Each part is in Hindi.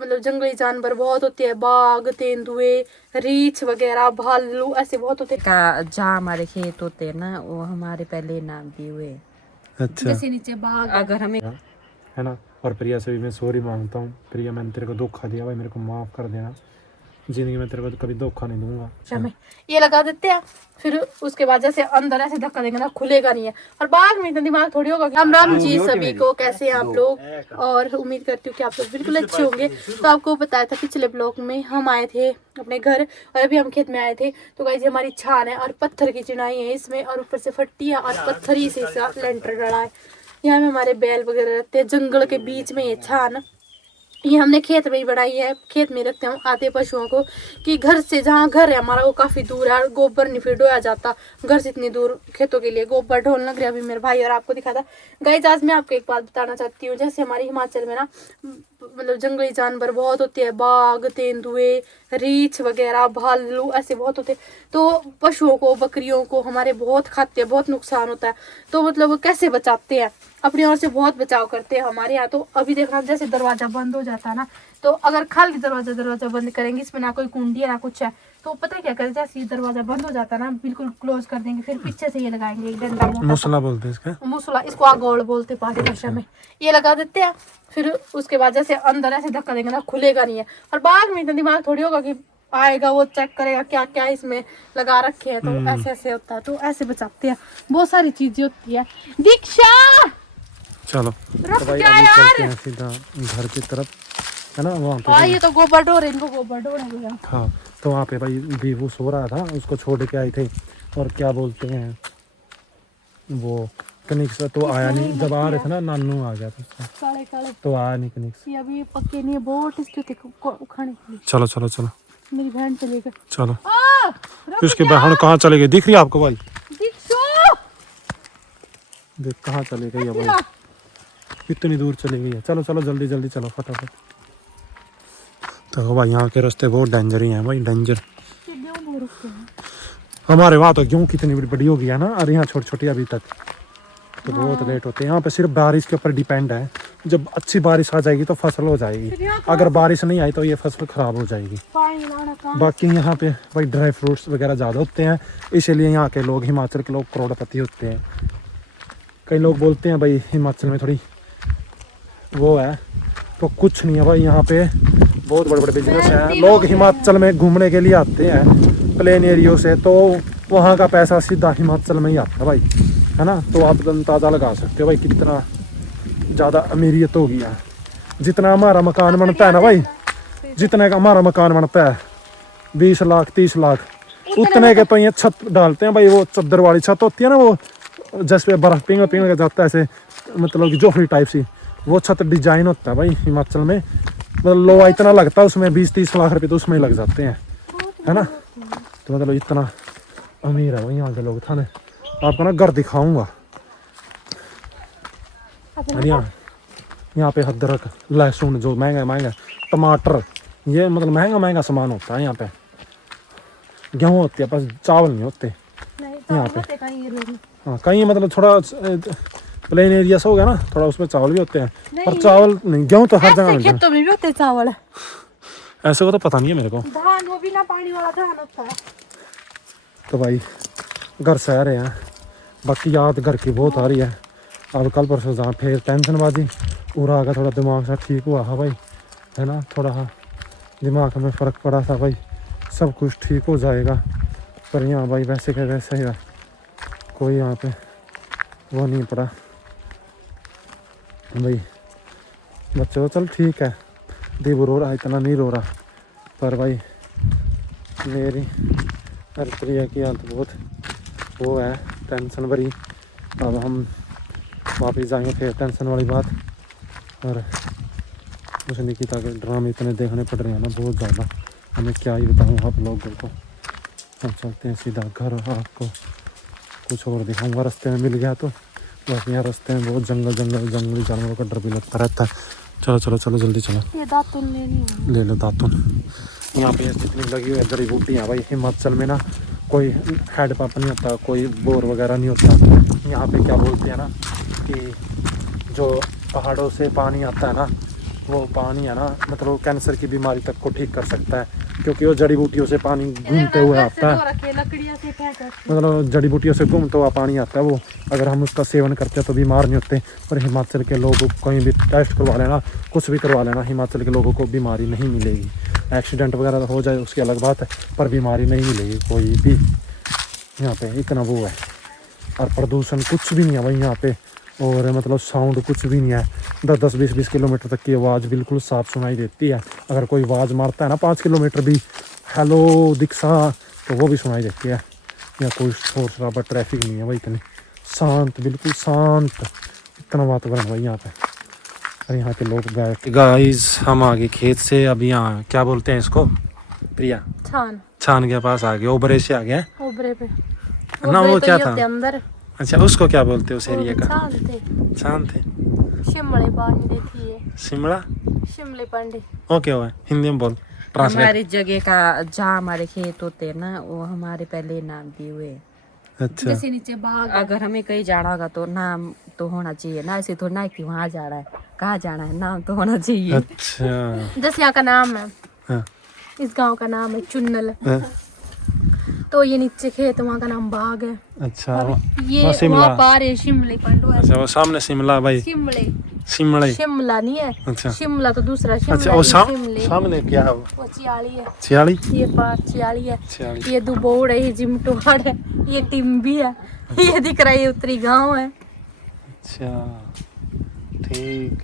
मतलब जंगली जानवर बहुत होते हैं, बाघ, तेंदुए, रीछ वगैरह, भालू, ऐसे बहुत होते हैं। जहाँ हमारे खेत होते हैं ना, वो हमारे पहले नाम दिए हुए। अच्छा, जैसे नीचे बाघ, अगर हमें है ना। और प्रिया से भी मैं सॉरी मांगता हूँ। प्रिया, मैंने तेरे को धोखा दिया भाई, मेरे को माफ़ कर देना। जिंदगी में तेरे को कभी धोखा नहीं दूंगा। में ये लगा देते हैं, फिर उसके बाद जैसे अंदर ऐसे धक्का देंगे ना, खुलेगा नहीं है। और बाघ में इतना दिमाग थोड़ी होगा। राम राम जी सभी को, कैसे हैं आप लोग? और उम्मीद करती हूँ कि आप लोग बिल्कुल अच्छे होंगे। तो आपको बताया था पिछले ब्लॉग में, हम आए थे अपने घर और अभी हम खेत में आए थे। तो गाइस हमारी छान है और पत्थर की चिनाई है इसमें, और ऊपर से फट्टियाँ और पत्थर ही से लेंटर डला है। यहाँ में हमारे बैल वगैरह रहते हैं, जंगल के बीच में ये छान। ये हमने खेत में ही बनाई है, खेत में रखते हैं आते पशुओं को, कि घर से, जहाँ घर है हमारा वो काफी दूर है, गोबर नहीं फिर ढोया जाता घर से इतनी दूर खेतों के लिए। गोबर ढोल लग रहा अभी मेरे भाई और आपको दिखा था। गाइस आज मैं आपको एक बात बताना चाहती हूँ, जैसे हमारे हिमाचल में ना मतलब जंगली जानवर बहुत होते हैं, बाघ, तेंदुए, रीछ वगैरह, भालू, ऐसे बहुत होते हैं। तो पशुओं को, बकरियों को हमारे बहुत खाते हैं, बहुत नुकसान होता है। तो मतलब कैसे बचाते हैं, अपनी ओर से बहुत बचाव करते हैं हमारे यहाँ। तो अभी देखना, जैसे दरवाजा बंद हो जाता है ना, तो अगर खाली दरवाजा बंद करेंगे, इसमें ना कोई कुंडी है ना कुछ है, तो पता है क्या करें, जैसे दरवाजा बंद हो जाता है ना, बिल्कुल क्लोज कर देंगे, फिर पीछे से ये लगाएंगे एक डंडा मोटा सा। मुसला बोलते हैं इसका। मुसला, इसको आगोड़ बोलते पहाड़ी भाषा में। ये लगा देते हैं, फिर उसके बाद जैसे अंदर ऐसे धक्का देंगे ना, खुलेगा नहीं है। और बाघ में इतना दिमाग थोड़ी होगा कि आएगा वो चेक करेगा क्या क्या इसमें लगा रखे हैं। तो ऐसे ऐसे होता है, तो ऐसे बचाते हैं। बहुत सारी चीजें होती है। दीक्षा चलो तो भाई अभी चलते हैं सीधा घर की तरफ, है ना। वहाँ पे ये तो गोबर ढो रहे, इनको गोबर ढो रहे हैं। हाँ, तो वहाँ पे भाई बीवू सो रहा था, उसको छोड़ के आए थे। और क्या बोलते हैं वो, कनिक्स तो आया नहीं। जब आ रहे थे ना, नानू आ गया था उसका, काले काले तो आया नहीं कनिक्स। ये अभी पक्के नहीं है, बहुत टेस्टी खाने के लिए। चलो चलो चलो मेरी बहन चली गई। चलो। उसकी बहन कहाँ चली गई, दिख रही है आपको भाई? देख कहाँ चली गई है भाई, कितनी दूर चली गई है। चलो चलो जल्दी जल्दी चलो फटाफट। तो भाई यहाँ के रास्ते बहुत डेंजर ही हैं भाई, डेंजर। हमारे वहाँ तो गेहूँ कितनी बड़ी बड़ी हो गई है ना, और यहाँ छोटी छोटी अभी तक, तो बहुत लेट होते हैं। यहाँ पे सिर्फ बारिश के ऊपर डिपेंड है। जब अच्छी बारिश आ जाएगी तो फसल हो जाएगी, अगर बारिश नहीं आई तो ये फसल खराब हो जाएगी। बाकी यहाँ पे भाई ड्राई फ्रूट्स वगैरह ज़्यादा होते हैं, इसीलिए यहाँ के लोग, हिमाचल के लोग करोड़पति होते हैं। कई लोग बोलते हैं भाई हिमाचल में थोड़ी वो है, तो कुछ नहीं है भाई, यहाँ पे बहुत बड़े बड़े बिजनेस हैं। लोग हिमाचल में घूमने के लिए आते हैं प्लेन एरियो से, तो वहाँ का पैसा सीधा हिमाचल में ही आता है भाई, है ना। तो आप अंदाज़ा लगा सकते हो भाई कितना ज़्यादा अमीरियत हो गया। जितना हमारा मकान बनता है ना भाई, जितने का हमारा मकान बनता है 20 लाख 30 लाख, उतने के तो ये छत डालते हैं भाई। वो चद्दर वाली छत होती है ना, वो जैसे बर्फ पिंग पिंग जाता है ऐसे, मतलब कि जोफरी टाइप सी, वो छत डिजाइन होता है भाई हिमाचल में। मतलब लोहा इतना लगता है उसमें, 20-30 लाख रुपए तो उसमें ही लग जाते हैं, है ना। तो मतलब इतना अमीर है भाई यहाँ के लोग। थाने आपको ना घर दिखाऊंगा। यहाँ पे अदरक, लहसुन जो महंगा महंगा, टमाटर, ये मतलब महंगा महंगा सामान होता है यहाँ पे। गेहूँ होती है बस, चावल नहीं होते यहाँ पे। हाँ कहीं मतलब थोड़ा प्लेन एरिया से हो गया ना, थोड़ा उसमें चावल भी होते हैं, पर चावल नहीं। गेहूँ तो हर जगह मिलता है। खेतों में भी होते हैं चावल, ऐसे को तो पता नहीं है मेरे को। धान वो बिना पानी वाला धान होता है। तो भाई घर से आ रहे हैं, बाकी याद घर की बहुत आ रही है। अब कल परसों जहाँ फिर टेंशनबाजी पूरा का थोड़ा दिमाग सा ठीक हुआ है भाई, है ना। थोड़ा दिमाग में फ़र्क पड़ा था भाई, सब कुछ ठीक हो जाएगा। पर यहाँ भाई वैसे के वैसे ही कोई यहाँ पे वो नहीं पड़ा भाई। बच्चों चल ठीक है, दीबू रो रहा, इतना नहीं रो रहा, पर भाई मेरी और प्रिया की हालत बहुत वो है, टेंशन भरी। अब हम वापस जाएंगे फिर टेंशन वाली बात। और उस निकिता के ड्रामे इतने देखने पड़ रहे हैं ना बहुत ज़्यादा, हमें क्या ही बताऊँ आप लोगों को। हम चलते हैं सीधा घर, आपको कुछ और दिखाऊंगा रास्ते में मिल गया तो। बस यहाँ रास्ते में बहुत जंगली जानवरों का डर भी लगता रहता है। चलो चलो चलो जल्दी चलो। ये दातुन लेनी है, ले लो दातुन। यहाँ पे जितनी लगी हुई है जड़ी बूटियाँ भाई, हिमाचल में ना कोई हेड पंप नहीं होता, कोई बोर वगैरह नहीं होता। यहाँ पे क्या बोलते हैं ना कि जो पहाड़ों से पानी आता है ना, वो पानी है ना मतलब कैंसर की बीमारी तक को ठीक कर सकता है, क्योंकि वो जड़ी बूटियों से पानी घूमते हुए आता है, मतलब जड़ी बूटियों से घूमता हुआ पानी आता है वो। अगर हम उसका सेवन करते हैं तो बीमार नहीं होते। और हिमाचल के लोगों को कहीं भी टेस्ट करवा लेना, कुछ भी करवा लेना, हिमाचल के लोगों को बीमारी नहीं मिलेगी। एक्सीडेंट वगैरह हो जाए उसकी अलग बात है, पर बीमारी नहीं मिलेगी कोई भी। यहाँ पे इतना वो है, और प्रदूषण कुछ भी नहीं है भाई यहाँ पे, और मतलब साउंड कुछ भी नहीं है। 10-10, 20-20 किलोमीटर तक की आवाज़ बिल्कुल साफ सुनाई देती है। अगर कोई आवाज़ मारता है ना 5 किलोमीटर भी, हेलो दीक्षा, तो वो भी सुनाई देती है। यहाँ कोई शोर शराबा ट्रैफिक नहीं है भाई, इतने शांत, बिल्कुल शांत इतना वातावरण भाई यहाँ पे। और यहाँ के लोग बैठ। गाइस हम आ गए खेत से, अब यहाँ क्या बोलते हैं इसको प्रिया, छान के पास आ गए, ओबरे से आ गए ओबरे पे ना। वो तो क्या ये था होते अंदर, अच्छा उसको क्या बोलते हैं उस एरिया का? छान थे। शिमले पांडे थी ये। शिमले पांडे वो क्या हुआ हिंदी में बोल, ट्रांसलेट। हमारी जगह का जहाँ हमारे खेत होते हैं ना, वो हमारे पहले नाम दिए हुए हैं। अच्छा जैसे नीचे बाग, अगर हमें कहीं जाना होगा तो नाम तो होना चाहिए ना, ऐसे थोड़ा ना कि वहाँ जाना है, कहाँ जाना है, नाम तो होना चाहिए। अच्छा जैसे यहाँ का नाम है, हाँ। इस गांव का नाम है चुन्नल, हाँ। तो ये नीचे खेत, वहाँ का नाम बाग है। अच्छा ये शिमला। वहाँ पार है शिमले पांडो है। अच्छा वो सामने शिमला भाई, शिमले शिमला नहीं है। अच्छा शिमला तो दूसरा शिमला। अच्छा वो शिमले सामने क्या है वो चियाली है। छियाली, ये पार चियाली है। छियाली। ये दुबोड़ है, ये जिमटोड़ है, ये टिम्बी है, ये दिख रहा है, ये उत्तरी गांव है। अच्छा ठीक।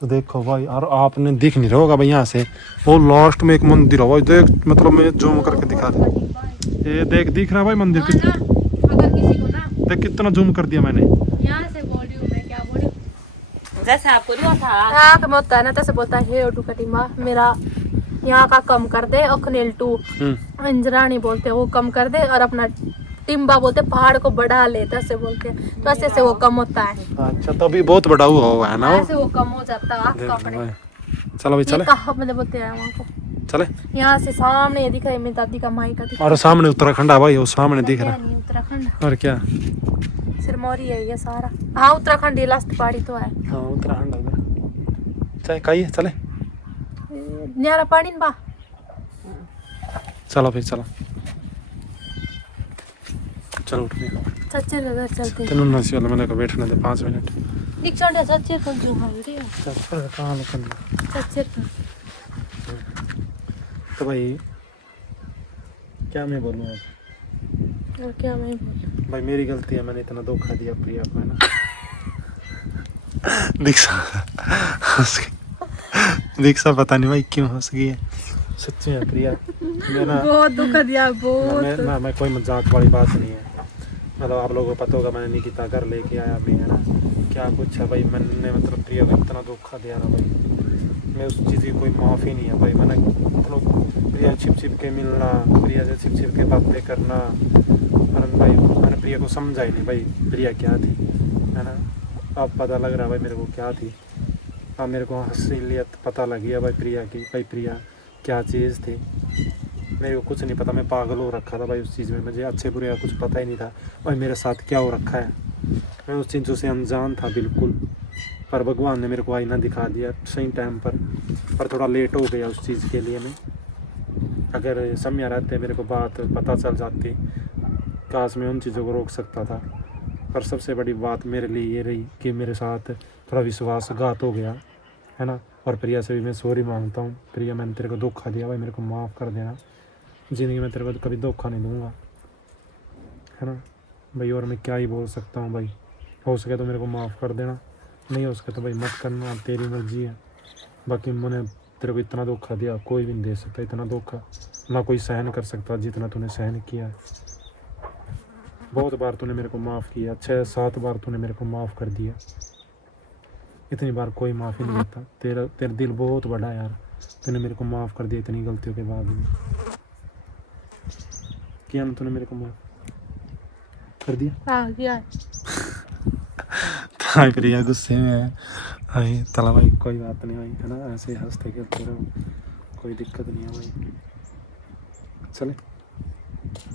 तो देखो भाई, और आपने दिख नहीं रहा होगा भाई यहाँ से, वो लास्ट में एक मंदिर है भाई, देख मतलब मैं जूम करके दिखा दूँ, ये देख दिख रहा है भाई मंदिर कितना, अगर किसी को ना देख कितना जूम कर दिया मैंने। यहाँ से बोल रही हूँ मैं, क्या बोल रही हूँ, जैसे आपको जो था आँख में होता है ना, तैसे बोलता है हे ओटू कटिमा, मेरा यहाँ का कम कर दे, अखनेल टू अंजरानी बोलते हैं वो कम कर दे, और अपना टिम्बा बोलते पहाड़ को बढ़ा ले, तैसे बोलते हैं, तो ऐसे से वो कम होता है। अच्छा तभी बहुत बड़ा हुआ है ना ऐसे वो कम हो जाता है आँख का अपने। चलो भाई चले, कहाँ मतलब बोलते हैं वहाँ को, चले। यहाँ से सामने ये दिख रहा है मेरी दादी का माई का दिख और सामने उत्तराखंड है भाई, वो सामने दिख रहा रहा है, उत्तराखंड और क्या। सिरमौरी है ये सारा। हाँ उत्तराखंड, ये लास्ट पहाड़ी तो है। हाँ उत्तराखंड है, चले कहीं चले, न्यारा पानी बा। चलो फिर चलो, चलो उठ गया। सच्चे का घर चलते हैं। तेनू ना सी वाला मैंने को बैठने दे 5 मिनट। दीक्षा ने सच्चे को जो मांगते हैं, चल कहाँ निकलना। सच्चे का। तो भाई क्या मैं बोलूँ अब, और क्या मैं बोलूं, भाई मेरी गलती है, मैंने इतना धोखा दिया प्रिया को, है ना। दीक्षा हंस गई, दीक्षा पता नहीं भाई क्यों हंस गई है, सच्ची है प्रिया। मैं ना बहुत दुख दिया बहुत। मैं कोई मजाक वाली बात नहीं है, मतलब आप लोगों को पता होगा मैंने निकिता घर लेके आया भी, है ना, क्या कुछ है भाई, मैंने मतलब प्रिया को इतना धोखा दिया ना भाई, मैं उस चीज़ की कोई माफ़ी नहीं है भाई। मैंने मतलब प्रिया छिप के मिलना, प्रिया से छिप के बातें करना, और भाई मैंने प्रिया को समझा ही नहीं भाई प्रिया क्या थी, है ना। अब पता लग रहा है भाई मेरे को क्या थी, अब मेरे को असलियत पता लग गया भाई प्रिया की, भाई प्रिया क्या चीज़ थी। मेरे को कुछ नहीं पता, मैं पागल हो रखा था भाई उस चीज़ में, मुझे अच्छे बुरे का कुछ पता ही नहीं था भाई मेरे साथ क्या हो रखा है, मैं उस चीज़ों से अनजान था बिल्कुल। पर भगवान ने मेरे को आईना दिखा दिया सही टाइम पर थोड़ा लेट हो गया उस चीज़ के लिए मैं। अगर समय रहते मेरे को बात पता चल जाती, काश मैं उन चीज़ों को रोक सकता था। पर सबसे बड़ी बात मेरे लिए ये रही कि मेरे साथ थोड़ा विश्वासघात हो गया, है ना। और प्रिया से भी मैं सॉरी मांगता हूँ, प्रिया मैंने तेरे को धोखा दिया भाई, मेरे को माफ़ कर देना, ज़िंदगी में तेरे को कभी धोखा नहीं दूँगा, है ना भाई। और मैं क्या ही बोल सकता हूँ भाई, हो सके तो मेरे को माफ़ कर देना, नहीं हो सके तो भाई मत करना, तेरी मर्जी है। बाकी मैंने तेरे को इतना धोखा दिया, कोई भी नहीं दे सकता इतना धोखा, ना कोई सहन कर सकता जितना तूने सहन किया है। बहुत बार तूने मेरे को माफ़ किया, 6-7 बार तूने मेरे को माफ़ कर दिया, इतनी बार कोई माफ़ी नहीं देता। तेरा दिल बहुत बड़ा है यार, तूने मेरे को माफ़ कर दिया इतनी गलतियों के बाद भी। किया ना तूने मेरे को माफ़ कर दिया? हाँ किया। हाय प्रिया गुस्से में है, हाय चला भाई कोई बात नहीं भाई, है ना, ऐसे हंसते खेलते रहो, कोई दिक्कत नहीं है भाई। चले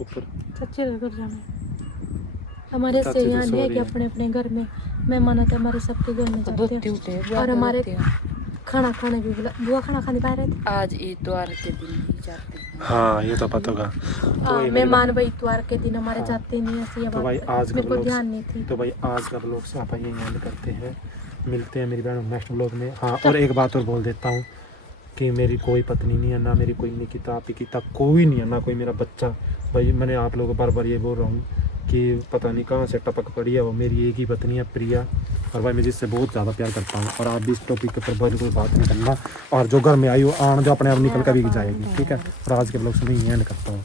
ऊपर, सच्चे घर जाना हमारे से चाची तो यहाँ सो है रही कि है। अपने अपने घर में मेहमान आते हमारे सबके घर में जाते हैं, और हमारे खाना खाने भी बोला। बुआ खाना खाने पा रहे थे। आज इतवार के दिन ही जाते हैं। हाँ ये तो पता होगा। मेहमान भाई इतवार के दिन हमारे जाते नहीं, ऐसी तो भाई आज मेरे को का ध्यान नहीं थी। तो भाई आज का ब्लॉग से आप यही एंड करते हैं। मिलते हैं मेरी बहन नेक्स्ट ब्लॉग में। हाँ और एक बात और बोल देता हूँ कि मेरी कोई पत्नी नहीं है, ना मेरी कोई निकिता पिकिता कोई नहीं है, ना कोई मेरा बच्चा। भाई मैंने आप लोगों को बार बार ये बोल रहा हूँ कि पता नहीं कहाँ से टपक पड़ी है, वो मेरी एक ही पत्नी है प्रिया। और भाई मैं जिससे बहुत ज़्यादा प्यार करता हूँ। और आप भी इस टॉपिक के ऊपर बिल्कुल बात नहीं करना। और जो घर में आई वो आन जो अपने आप निकल कर भी जाएगी, ठीक है। और आज के ब्लॉग से मैं एंड करता हूँ।